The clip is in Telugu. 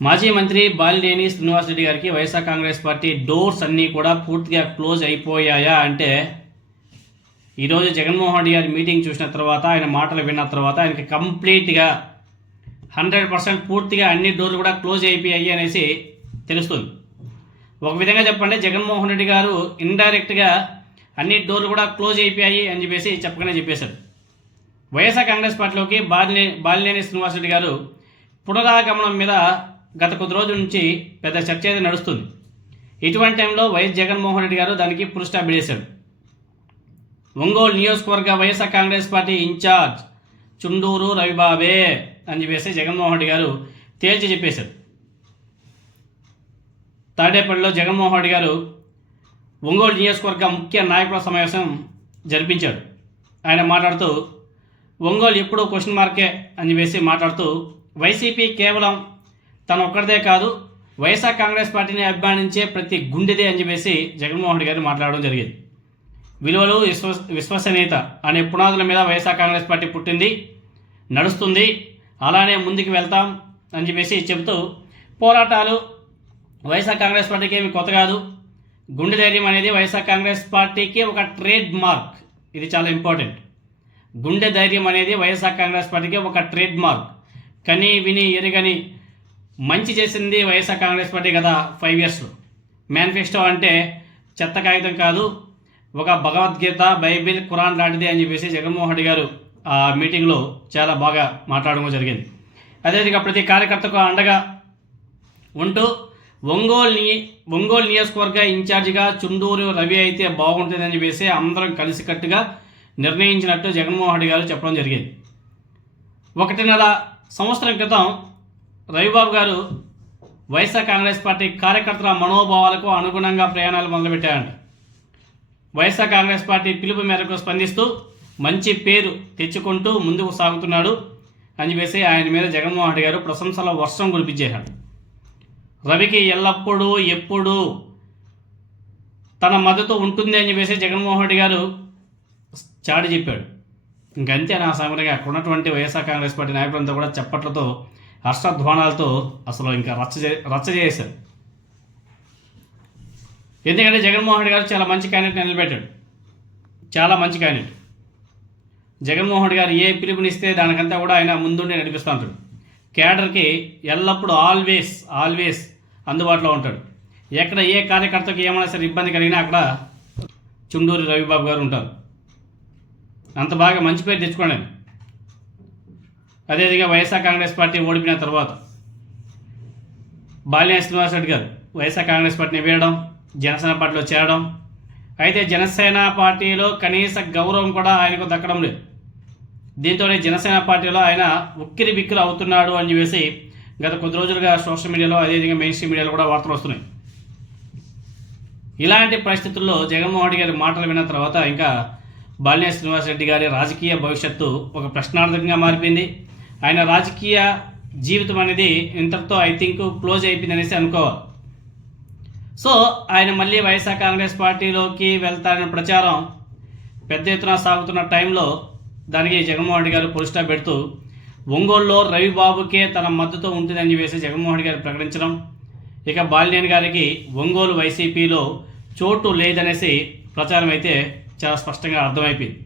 మాజీ మంత్రి బాలినేని శ్రీనివాసరెడ్డి గారికి వైఎస్ఆర్ కాంగ్రెస్ పార్టీ డోర్స్ అన్నీ కూడా పూర్తిగా క్లోజ్ అయిపోయాయా అంటే, ఈరోజు జగన్మోహన్ రెడ్డి గారి మీటింగ్ చూసిన తర్వాత, ఆయన మాటలు విన్న తర్వాత ఆయనకి కంప్లీట్గా 100% పూర్తిగా అన్ని డోర్లు కూడా క్లోజ్ అయిపోయాయి అనేసి తెలుస్తుంది. ఒక విధంగా చెప్పండి, జగన్మోహన్ రెడ్డి గారు ఇండైరెక్ట్గా అన్ని డోర్లు కూడా క్లోజ్ అయిపోయాయి అని చెప్పేశారు. వైఎస్ఆర్ కాంగ్రెస్ పార్టీలోకి బాలినేని శ్రీనివాసరెడ్డి గారు పునరాగమనం మీద గత కొద్ది రోజుల నుంచి పెద్ద చర్చ అయితే నడుస్తుంది. ఇటువంటి టైంలో వైఎస్ జగన్మోహన్ రెడ్డి గారు దానికి ఫుల్ స్టాప్ పెట్టేశారు. ఒంగోలు నియోజకవర్గ వైఎస్ఆర్ కాంగ్రెస్ పార్టీ ఇన్ఛార్జ్ చుండూరు రవిబాబే అని జగన్మోహన్ రెడ్డి గారు తేల్చి చెప్పేశారు. తాడేపల్లిలో జగన్మోహన్ రెడ్డి గారు ఒంగోలు నియోజకవర్గ ముఖ్య నాయకుల సమావేశం జరిపించాడు. ఆయన మాట్లాడుతూ ఒంగోలు ఎప్పుడూ క్వశ్చన్ మార్కే అని మాట్లాడుతూ, వైసీపీ కేవలం తన ఒక్కడిదే కాదు, వైఎస్ఆర్ కాంగ్రెస్ పార్టీని అభిమానించే ప్రతి గుండెదే అని జగన్మోహన్ రెడ్డి గారు మాట్లాడడం జరిగింది. విలువలు, విశ్వసనీయత అనే పునాదుల మీద వైఎస్ఆర్ కాంగ్రెస్ పార్టీ పుట్టింది, నడుస్తుంది, అలానే ముందుకు వెళ్తాం అని చెబుతూ, పోరాటాలు వైఎస్ఆర్ కాంగ్రెస్ పార్టీకి ఏమి కొత్త కాదు, గుండె ధైర్యం అనేది వైఎస్ఆర్ కాంగ్రెస్ పార్టీకి ఒక ట్రేడ్ మార్క్. ఇది చాలా ఇంపార్టెంట్. గుండె ధైర్యం అనేది వైఎస్ఆర్ కాంగ్రెస్ పార్టీకి ఒక ట్రేడ్ మార్క్. కని విని ఎరగని మంచి చేసింది వైఎస్ఆర్ కాంగ్రెస్ పార్టీ గత 5 ఇయర్స్లో. మేనిఫెస్టో అంటే చెత్త కాగితం కాదు, ఒక భగవద్గీత, బైబిల్, ఖురాన్ లాంటిది అని జగన్మోహన్ రెడ్డి గారు ఆ మీటింగ్లో చాలా బాగా మాట్లాడడం జరిగింది. అదేవిధంగా ప్రతి కార్యకర్తకు అండగా ఉంటూ ఒంగోలు నియోజకవర్గ ఇన్ఛార్జిగా చుండూరు రవి అయితే బాగుంటుందని అందరం కలిసికట్టుగా నిర్ణయించినట్టు జగన్మోహన్ రెడ్డి గారు చెప్పడం జరిగింది. 1.5 సంవత్సరం క్రితం రవిబాబు గారు వైఎస్ఆర్ కాంగ్రెస్ పార్టీ కార్యకర్తల మనోభావాలకు అనుగుణంగా ప్రయాణాలు మొదలుపెట్టారంట. వైఎస్ఆర్ కాంగ్రెస్ పార్టీ పిలుపు మేరకు స్పందిస్తూ మంచి పేరు తెచ్చుకుంటూ ముందుకు సాగుతున్నాడు అని ఆయన మీద జగన్మోహన్ రెడ్డి గారు ప్రశంసల వర్షం కురిపించేశాడు. రవికి ఎల్లప్పుడూ ఎప్పుడూ తన మద్దతు ఉంటుంది అని జగన్మోహన్ రెడ్డి గారు చాటి చెప్పాడు. ఇంకంతే నా సమయంగా అక్కడ ఉన్నటువంటి వైఎస్ఆర్ కాంగ్రెస్ పార్టీ నాయకులంతా కూడా చప్పట్లతో, హర్షధ్వానాలతో అసలు ఇంకా రచ్చ చేశారు. ఎందుకంటే జగన్మోహన్ రెడ్డి గారు చాలా మంచి క్యాండిడేట్ నిలబెట్టాడు. చాలా మంచి క్యాండిడేట్. జగన్మోహన్ రెడ్డి గారు ఏ పిలుపునిస్తే దానికంతా కూడా ఆయన ముందుండి నడిపిస్తూ ఉంటాడు. క్యాడర్కి ఎల్లప్పుడూ ఆల్వేస్ అందుబాటులో ఉంటాడు. ఎక్కడ ఏ కార్యకర్తకి ఏమైనా సరే ఇబ్బంది కలిగినా అక్కడ చుండూరి రవిబాబు గారు ఉంటారు. అంత బాగా మంచి పేరు తెచ్చుకోండి. అదేవిధంగా వైఎస్ఆర్ కాంగ్రెస్ పార్టీ ఓడిపోయిన తర్వాత బాలినేని శ్రీనివాసరెడ్డి గారు వైఎస్ఆర్ కాంగ్రెస్ పార్టీని వీడడం, జనసేన పార్టీలో చేరడం. అయితే జనసేన పార్టీలో కనీస గౌరవం కూడా ఆయనకు దక్కడం లేదు. దీంతోనే జనసేన పార్టీలో ఆయన ఉక్కిరి బిక్కిరి అవుతున్నాడు అని గత కొద్ది రోజులుగా సోషల్ మీడియాలో, అదేవిధంగా మెయిన్ స్ట్రీమ్ మీడియాలో కూడా వార్తలు వస్తున్నాయి. ఇలాంటి పరిస్థితుల్లో జగన్మోహన్ రెడ్డి గారి మాటలు విన్న తర్వాత ఇంకా బాలినేని శ్రీనివాసరెడ్డి గారి రాజకీయ భవిష్యత్తు ఒక ప్రశ్నార్థకంగా మారిపోయింది. ఆయన రాజకీయ జీవితం అనేది ఇంతటితో ఐ థింక్ క్లోజ్ అయిపోయింది అనేసి అనుకోవాలి. సో ఆయన మళ్ళీ వైఎస్ఆర్ కాంగ్రెస్ పార్టీలోకి వెళ్తారనే ప్రచారం పెద్ద ఎత్తున సాగుతున్న టైంలో దానికి జగన్మోహన్ రెడ్డి గారు ఫుల్ స్టాప్ పెడుతూ ఒంగోలులో రవిబాబుకే తన మద్దతు ఉంటుందని జగన్మోహన్ రెడ్డి గారు ప్రకటించడం, ఇక బాలినేని గారికి ఒంగోలు వైసీపీలో చోటు లేదనేసి ప్రచారం అయితే చాలా స్పష్టంగా అర్థమైపోయింది.